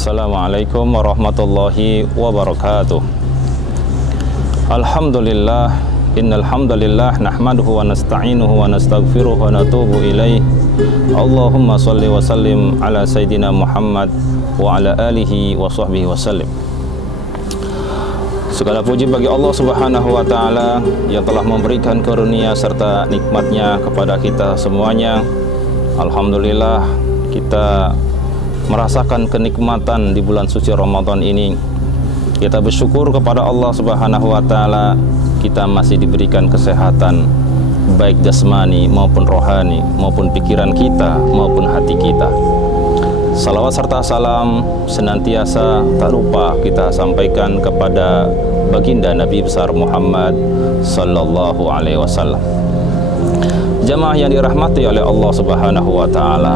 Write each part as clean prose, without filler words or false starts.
Assalamualaikum warahmatullahi wabarakatuh. Alhamdulillah, innal hamdalillah nahmaduhu wa nasta'inuhu wa nastaghfiruh wa natubu ilaih. Allahumma shalli wa sallim ala sayyidina Muhammad wa ala alihi wa sahbihi wa sallim. Segala puji bagi Allah Subhanahu wa taala yang telah memberikan karunia serta nikmatnya kepada kita semuanya. Alhamdulillah, kita merasakan kenikmatan di bulan suci Ramadan ini. Kita bersyukur kepada Allah Subhanahu wa taala, kita masih diberikan kesehatan baik jasmani maupun rohani, maupun pikiran kita maupun hati kita. Salawat serta salam senantiasa tak lupa kita sampaikan kepada baginda Nabi besar Muhammad sallallahu alaihi wasallam. Jamaah yang dirahmati oleh Allah Subhanahu wa taala,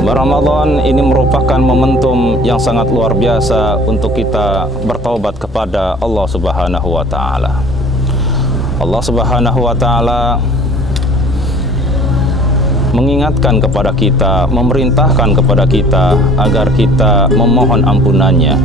Ramadan ini merupakan momentum yang sangat luar biasa untuk kita bertaubat kepada Allah Subhanahu wa taala. Allah Subhanahu wa taala mengingatkan kepada kita, memerintahkan kepada kita agar kita memohon ampunannya.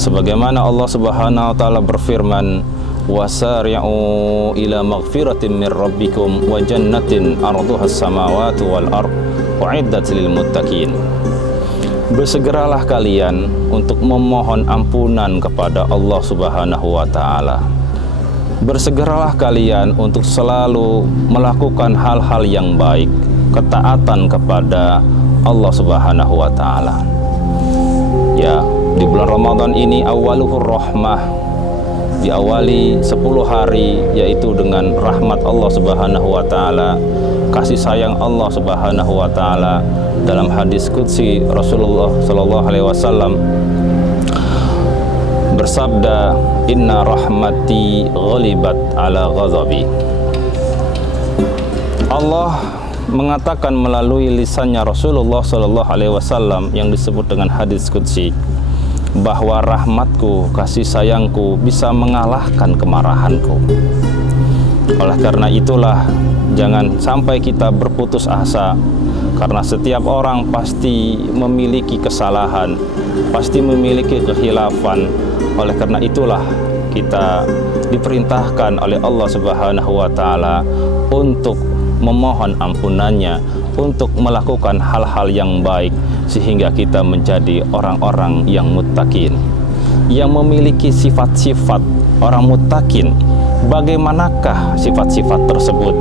Sebagaimana Allah Subhanahu wa taala berfirman, "Wasari'u ila maghfiratin min rabbikum wa jannatin arduhas samawati wal ardh u'iddat lil muttaqin." Bersegeralah kalian untuk memohon ampunan kepada Allah Subhanahu wa taala. Bersegeralah kalian untuk selalu melakukan hal-hal yang baik, ketaatan kepada Allah Subhanahu wa taala. Ya, di bulan Ramadan ini awaluhur rahmah, diawali 10 hari yaitu dengan rahmat Allah Subhanahu wa taala, kasih sayang Allah Subhanahu wa taala. Dalam hadis qudsi Rasulullah sallallahu alaihi wasallam bersabda, "Inna rahmati ghalibat ala ghadabi." Allah mengatakan melalui lisannya Rasulullah sallallahu alaihi wasallam yang disebut dengan hadis qudsi bahwa rahmatku, kasih sayangku bisa mengalahkan kemarahanku. Oleh karena itulah jangan sampai kita berputus asa, karena setiap orang pasti memiliki kesalahan, pasti memiliki kekhilafan. Oleh karena itulah kita diperintahkan oleh Allah Subhanahu wa taala untuk memohon ampunannya, untuk melakukan hal-hal yang baik sehingga kita menjadi orang-orang yang muttaqin, yang memiliki sifat-sifat orang muttaqin. Bagaimanakah sifat-sifat tersebut?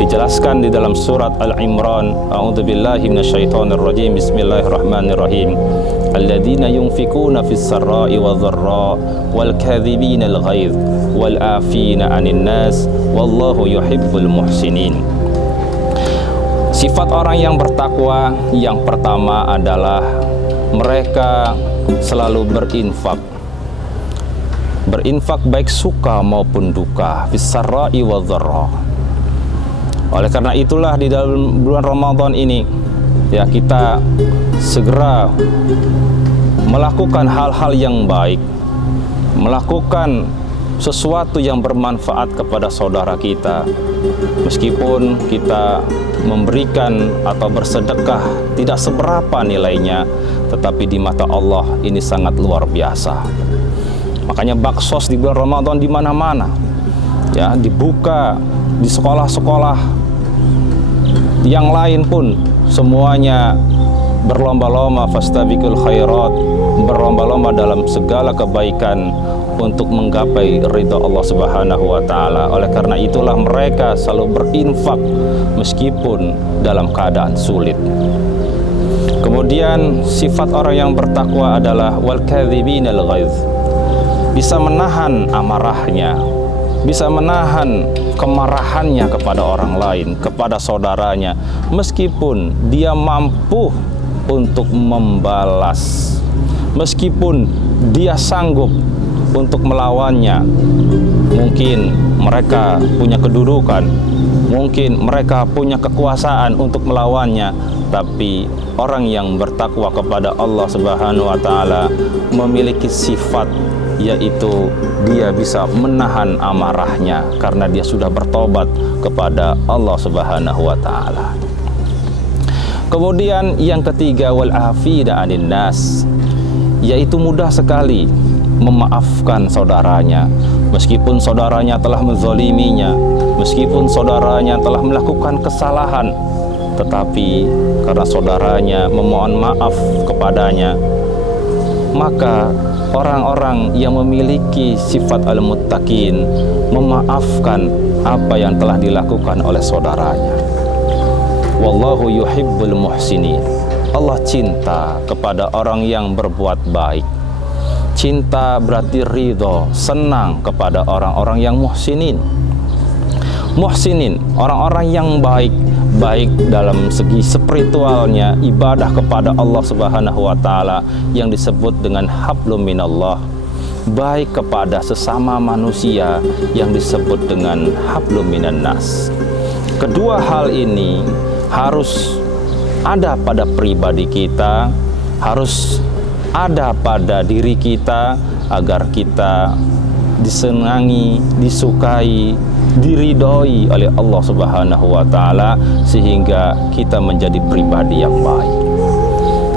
Dijelaskan di dalam surat Al-Imran, a'udzubillahi minasyaitonirrajim, bismillahirrahmanirrahim. Alladzina yunfikuna fis sarra'i wadh-dharra wal kadhibina al-ghaidh wal 'afina 'anil nas wallahu yuhibbul muhsinin. Sifat orang yang bertakwa yang pertama adalah mereka selalu berinfak. Berinfak baik suka maupun duka, fis sarra'i wadh-dharra. Oleh karena itulah di dalam bulan Ramadan ini ya, kita segera melakukan hal-hal yang baik, melakukan sesuatu yang bermanfaat kepada saudara kita. Meskipun kita memberikan atau bersedekah tidak seberapa nilainya, tetapi di mata Allah ini sangat luar biasa. Makanya baksos di bulan Ramadan di mana-mana ya, dibuka di sekolah-sekolah, yang lain pun semuanya berlomba-lomba, fastabiqul khairat, berlomba-lomba dalam segala kebaikan untuk menggapai ridha Allah Subhanahu wa taala. Oleh karena itulah mereka selalu berinfak meskipun dalam keadaan sulit. Kemudian sifat orang yang bertakwa adalah wal kadzibinal ghaidz, bisa menahan amarahnya, bisa menahan kemarahannya kepada orang lain, kepada saudaranya, meskipun dia mampu untuk membalas, meskipun dia sanggup untuk melawannya. Mungkin mereka punya kedudukan, mungkin mereka punya kekuasaan untuk melawannya, tapi orang yang bertakwa kepada Allah Subhanahu wa taala memiliki sifat, yaitu dia bisa menahan amarahnya karena dia sudah bertobat kepada Allah Subhanahu wa taala. Kemudian yang ketiga, wal afida anin nas, yaitu mudah sekali memaafkan saudaranya meskipun saudaranya telah menzaliminya, meskipun saudaranya telah melakukan kesalahan, tetapi karena saudaranya memohon maaf kepadanya, maka orang-orang yang memiliki sifat al-muttaqin memaafkan apa yang telah dilakukan oleh saudaranya. Wallahu yuhibbul muhsinin. Allah cinta kepada orang yang berbuat baik. Cinta berarti ridho, senang kepada orang-orang yang muhsinin. Muhsinin, orang-orang yang baik, baik dalam segi spiritualnya, ibadah kepada Allah Subhanahu wa taala yang disebut dengan hablum minallah, baik kepada sesama manusia yang disebut dengan hablum minan nas. Kedua hal ini harus ada pada pribadi kita, harus ada pada diri kita agar kita disenangi, disukai, diridhoi oleh Allah Subhanahu wa taala sehingga kita menjadi pribadi yang baik.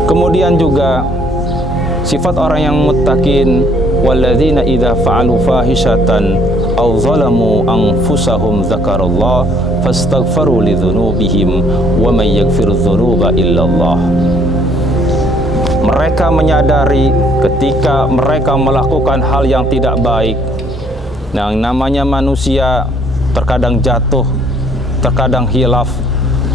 Kemudian juga sifat orang yang muttaqin, walladzina idza fa'alu fahishatan aw zalamu anfusahum dzakarallah fastaghfaru lidzunubihim wa may yaghfiru dzunuba illallah. Mereka menyadari ketika mereka melakukan hal yang tidak baik. Nah, namanya manusia terkadang jatuh, terkadang hilaf,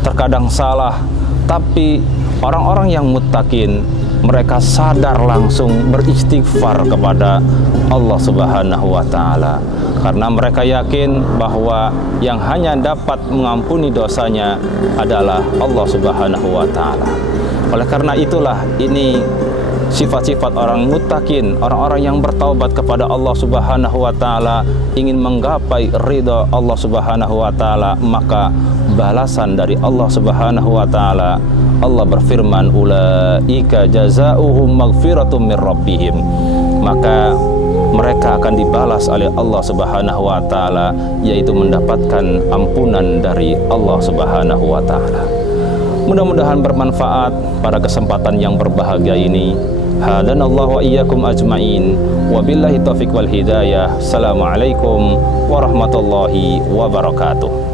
terkadang salah. Tapi orang-orang yang muttaqin, mereka sadar langsung beristighfar kepada Allah Subhanahu wa taala. Karena mereka yakin bahwa yang hanya dapat mengampuni dosanya adalah Allah Subhanahu wa taala. Oleh karena itulah ini sifat-sifat orang muttaqin, orang-orang yang bertaubat kepada Allah Subhanahu wa taala, ingin menggapai ridha Allah Subhanahu wa taala, maka balasan dari Allah Subhanahu wa taala, Allah berfirman, ulaika jazaohum maghfiratum mir rabbihim, maka mereka akan dibalas oleh Allah Subhanahu wa taala, yaitu mendapatkan ampunan dari Allah Subhanahu wa taala. Mudah-mudahan bermanfaat pada kesempatan yang berbahagia ini. Hadanallahu wa iyyakum ajmain. Wabillahi taufiq wal hidayah. Assalamualaikum warahmatullahi wabarakatuh.